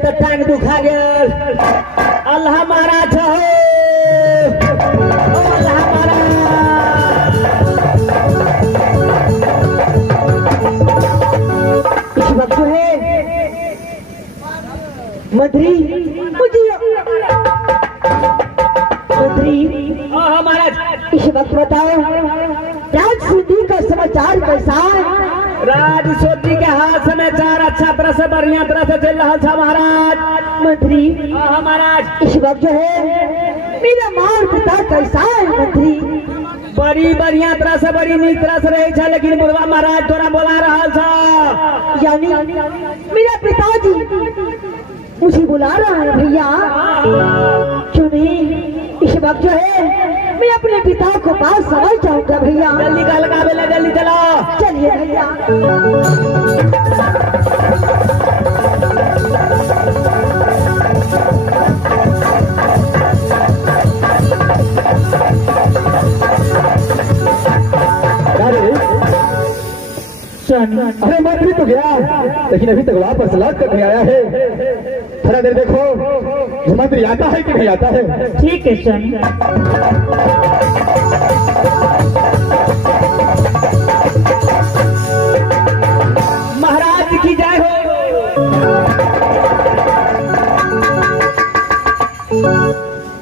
तो टांग दुखा गेल। अल्लाह महाराज हो, ओ अल्लाह महाराज। इस वक्त जो है मंत्री मुझे मंत्री महाराज इस वक्त बताओ राज सिद्धि का समाचार कैसा है? राज सिद्धि के हाथ समाचार अच्छा तरह से बढ़िया तरह से चल रहा था महाराज। मंत्री महाराज इस वक्त जो है मेरा मार पिता कैसा है? मंत्री बड़ी बढ़िया तरह से बड़ी नीक तरह से रहे था, लेकिन बुढ़वा महाराज तोरा बोला रहा था। यानी मेरा पिताजी मुझे बुला रहा है भैया। क्यों नहीं इस वक्त जो है मैं अपने पिता को पास समझ जाऊंगा भैया। जल्दी का लगा बेला, जल्दी चलो। चलिए भैया। अरे मंत्री तो गया, लेकिन अभी तक वापस लौट कर नहीं आया है। थोड़ा देर देखो मंत्री आता है कि नहीं आता है। ठीक है सन। महाराज की जय हो।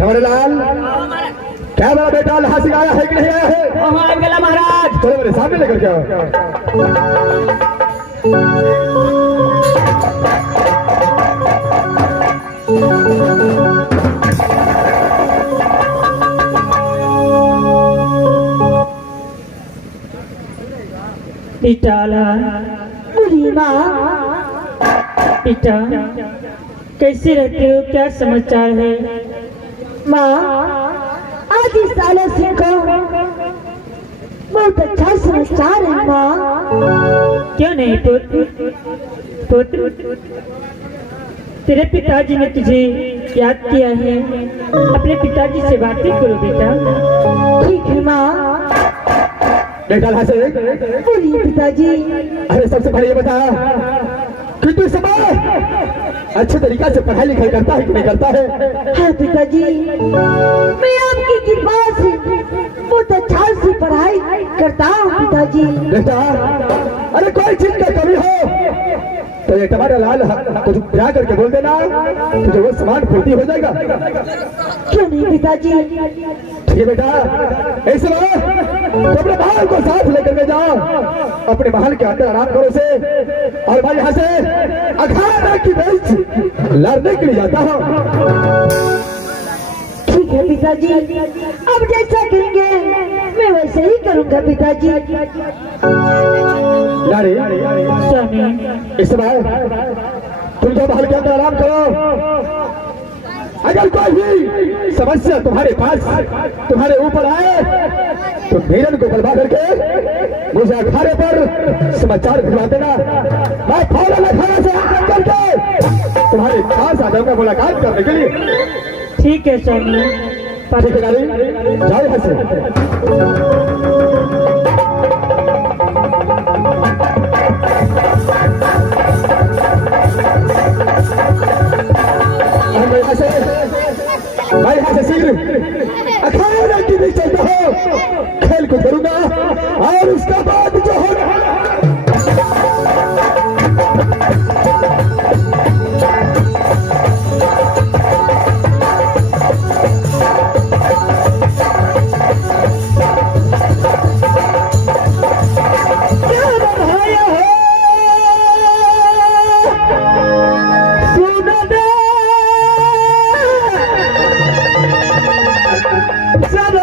खबरलाल क्या बड़ा बेटा हासिल आया है कि नहीं आया है? आ गया महाराज। चलो मेरे सामने लेकर के आओ। पिता बुढ़ी माँ, पिता कैसे रहते हो, क्या समाचार है? माँ आज इस सालों से बहुत अच्छा समाचार है माँ। क्यों नहीं पुत्र? पुत्र तेरे पिताजी ने तुझे याद किया है, अपने पिताजी से बातें करो बेटा। ठीक है माँ। बेटा बोलिए पिताजी। अरे सबसे पहले ये बता कि तू समय अच्छे तरीका से पढ़ाई लिखाई करता है कि नहीं करता है? हाँ पिताजी, मैं आपकी कृपा से बहुत अच्छा से पढ़ाई करता हूँ पिताजी। बेटा अरे कोई चीज का कमी हो तो ये तुम्हारा लाल कुछ क्या करके बोल देना, तुझे वो सामान पूर्ति हो जाएगा। क्यों नहीं पिताजी? ठीक है बेटा, ऐसे अपने महल को साथ लेकर के जाओ, अपने महल के अंदर आराम करो से। और भाई यहाँ से अखाड़ा की बेंच लड़ने के लिए जाता हूँ। ठीक है पिताजी, अब जैसा कहेंगे मैं वैसे ही करूँगा पिताजी। लाड़ी इस बार तुम जो महल के अंदर आराम करो। अगर कोई भी समस्या तुम्हारे पास तुम्हारे ऊपर आए तो वीरन को बुलवा करके मुझे अखाड़े पर समाचार भिजवा देना। मैं फौरन अखाड़े से आकर करके तुम्हारे पास आ जाऊंगा मुलाकात करने के लिए। ठीक है स्वामी। ठीक है गाड़ी जाओ यहाँ से। भाई यहाँ से शीघ्र अखाड़े के बीच चलता हो, खेल को करूंगा और उसका बाद जो होगा सब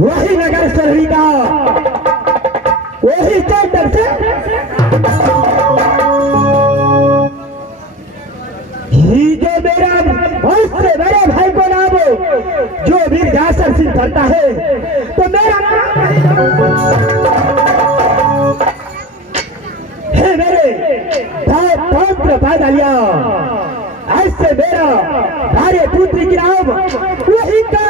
वही नगर शहरी का वही स्टैंडर्ड से ही जो मेरा बहुत से बड़े भाई को नाम जो भी जासर सिंह करता है तो मेरा नाम है मेरे पौत्र पैदा लिया ऐसे मेरा भार्य पुत्री की नाम वही का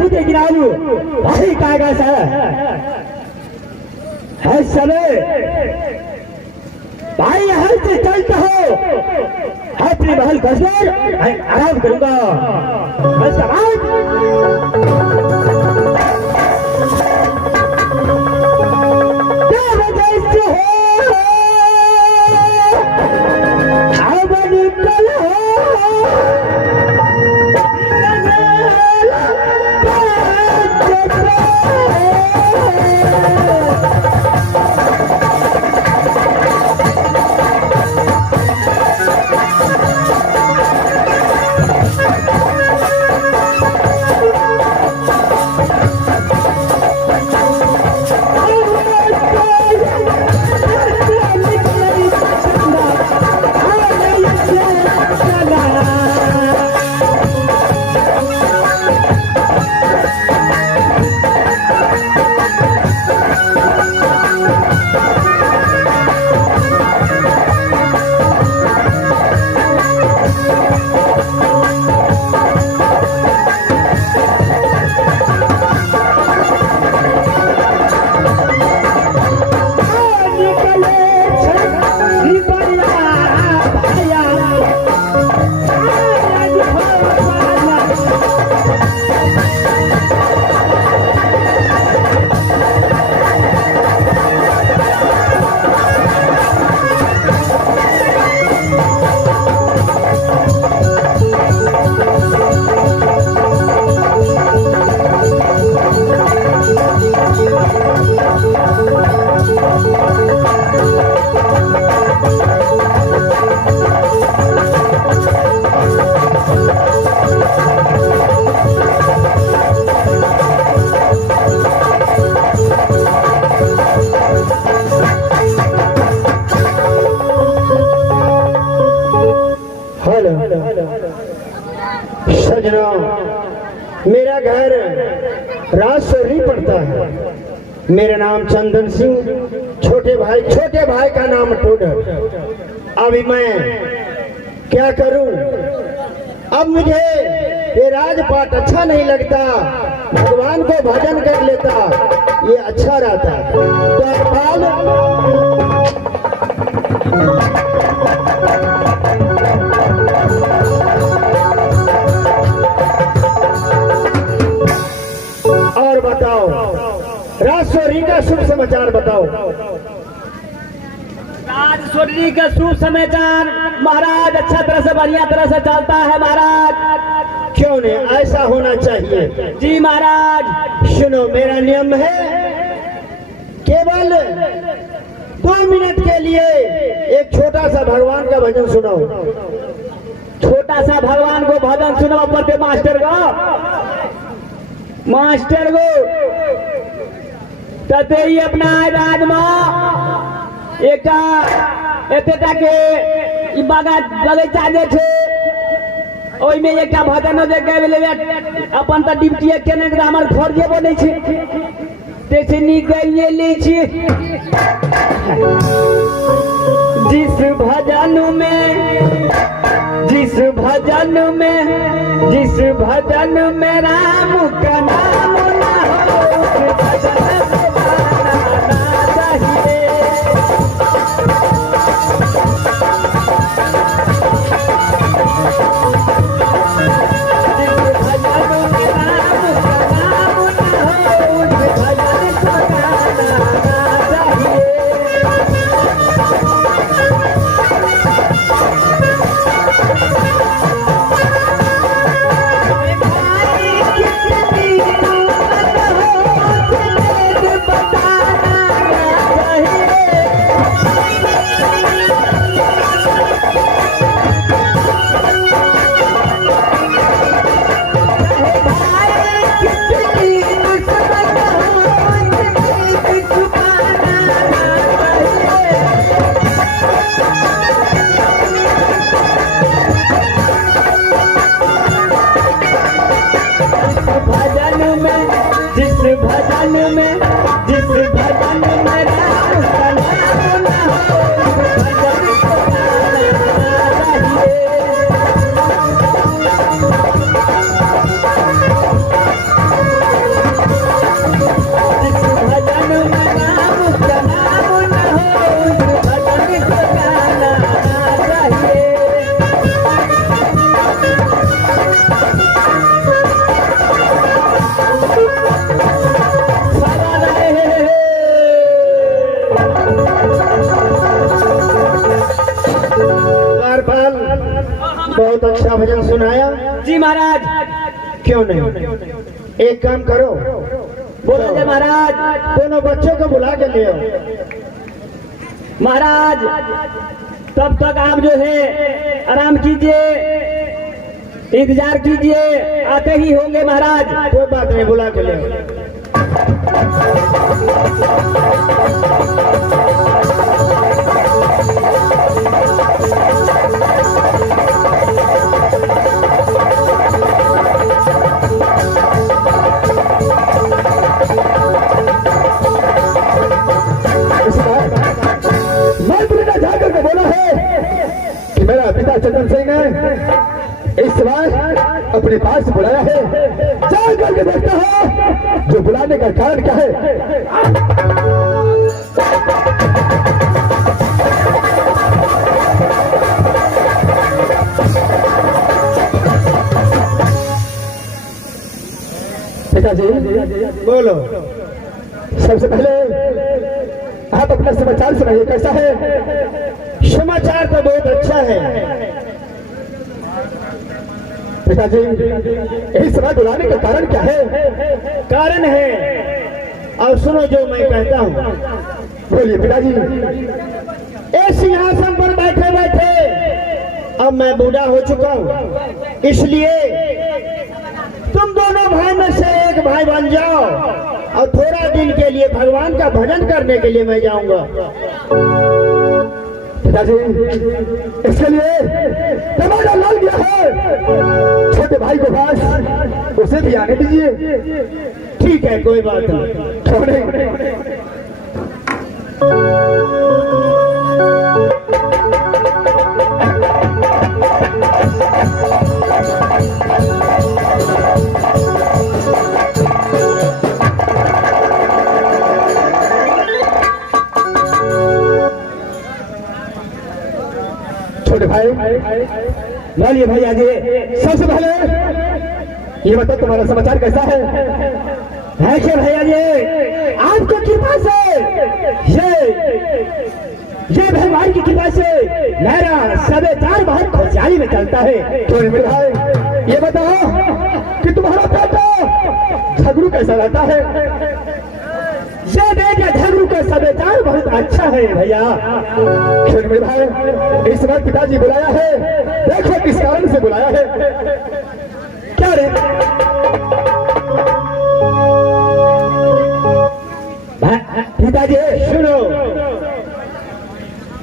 पुत्र की नाम वही कागज है समय भाई यहाँ से चलते हो अपने महल कसर आराम करूंगा उसके बाद क्या वजह से हो अब निकल हो सजनों, मेरा घर राजसोरी पड़ता है। मेरा नाम चंदन सिंह, छोटे भाई का नाम टोडर। अभी मैं क्या करूं? अब मुझे ये राजपाट अच्छा नहीं लगता, भगवान को भजन कर लेता, ये अच्छा रहता। तो और बताओ, राजसोरी का शुभ समाचार बताओ। राजसोरी का शुभ समाचार महाराज अच्छा तरह से बढ़िया तरह से चलता है महाराज। क्यों नहीं, ऐसा होना चाहिए। जी महाराज। सुनो, मेरा नियम है, केवल 2 मिनट के लिए एक छोटा सा भगवान का भजन सुनाओ। छोटा सा भगवान को भजन सुनाओ पड़ते मास्टर को तते ही अपना राजमा एक एतेटा के बगीचा जे छे ओई में एक भजन जे गाबे अपन त ड्यूटी केने हमर फर्जे बनै छे तेसे निकलिए ले छे। जिस भजन में राम का नाम ना हो उस भजन को गाना चाहिए। बहुत अच्छा भजन सुनाया। जी महाराज। क्यों नहीं, एक काम करो, बोलो महाराज। दोनों बच्चों को बुला के ले आओ। महाराज तब तक आप जो है आराम कीजिए, इंतजार कीजिए, आते ही होंगे महाराज। कोई बात नहीं, बुला के ले आओ। पिता चंदन सिंह ने इस बार अपने पास बुलाया है, जान करके देखता है जो बुलाने का कारण क्या है। पिताजी बोलो। सबसे पहले आप अपना समाचार सुनाइए, कैसा है? समाचार तो बहुत अच्छा है पिताजी। इस समय बुलाने का कारण क्या है? कारण है, और सुनो जो मैं कहता हूँ। बोलिए पिताजी। इस सिंहासन पर बैठे बैठे अब मैं बूढ़ा हो चुका हूँ, इसलिए तुम दोनों भाई में से एक भाई बन जाओ और थोड़ा दिन के लिए भगवान का भजन करने के लिए मैं जाऊंगा। पिताजी इसके लिए टमाटर लाल गया है। भाई को पास, उसे भी आने दीजिए। ठीक है, कोई बात नहीं। क्यों नहीं? छोटे भाई, बोलिए भैया जी। सबसे पहले ये बताओ तुम्हारा समाचार कैसा है? क्या भैया जी, आपको कृपा से ये भगवान की कृपा से मेरा समाचार बहुत खुशहाली में चलता है। तो मेरे भाई ये बताओ कि तुम्हारा बेटा झगड़ू कैसा रहता है? ये बेटा झगड़ू का समाचार बहुत अच्छा है भैया। फिर मेरे भाई इस वक्त पिताजी बुलाया है, देखो किस कारण से बुलाया है। क्या रे पिताजी, सुनो,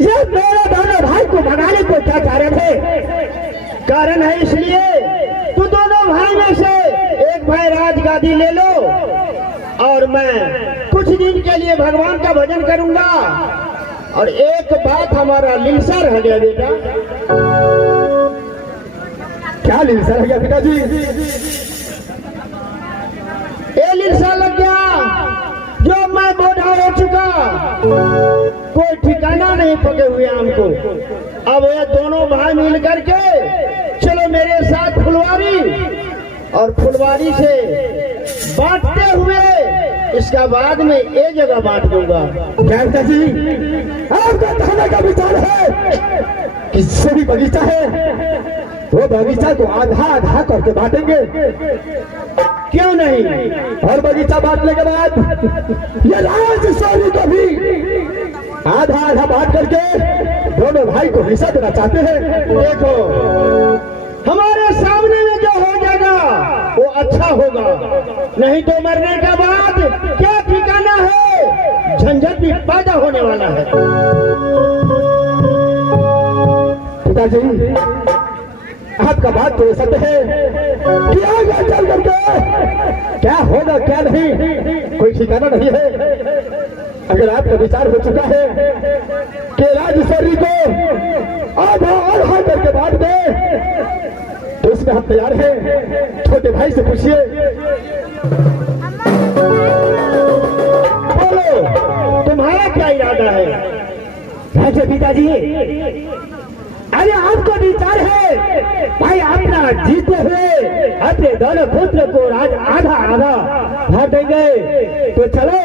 ये मेरे दोनों भाई को मनाने को क्या कारण है? कारण है इसलिए तू दोनों भाई में से एक भाई राजगादी ले लो और मैं कुछ दिन के लिए भगवान का भजन करूंगा। और एक बात हमारा लिलसा रह गया बेटा। क्या लिलसा रह गया पिताजी? ये लिलसा लग गया, जो मैं बूढ़ा हो चुका, कोई ठिकाना नहीं पके हुए हमको। अब ये दोनों भाई मिल करके चलो मेरे साथ फुलवारी, और फुलवारी से बांटते हुए इसका बाद में एक जगह बांट दूंगा। क्या पिताजी आपका कहने का विचार है कि जो भी बगीचा है वो बगीचा को आधा आधा करके बांटेंगे? क्यों नहीं? और बगीचा बांटने के बाद ये राजेश्वरी को भी आधा आधा बांट करके दोनों भाई को हिस्सा देना चाहते हैं। देखो, हमारे सामने में जो हो जाएगा वो अच्छा होगा, नहीं तो मरने के बाद क्या ठिकाना है, झंझट भी पैदा होने वाला है। पिताजी आपका बात तो सत्य है कि आगे चल करके क्या होगा क्या नहीं कोई ठिकाना नहीं है। अगर आपका विचार हो चुका है कि राजेश्वरी को आधा आधा करके बांट दे तो उसमें हम तैयार हैं। छोटे भाई से पूछिए, बोलो तुम्हारा क्या इरादा है? वैसे पिताजी, अरे आपको विचार है भाई अपना जीते हुए अपने दोनों पुत्र को आधा आधा बांट देंगे, तो चलो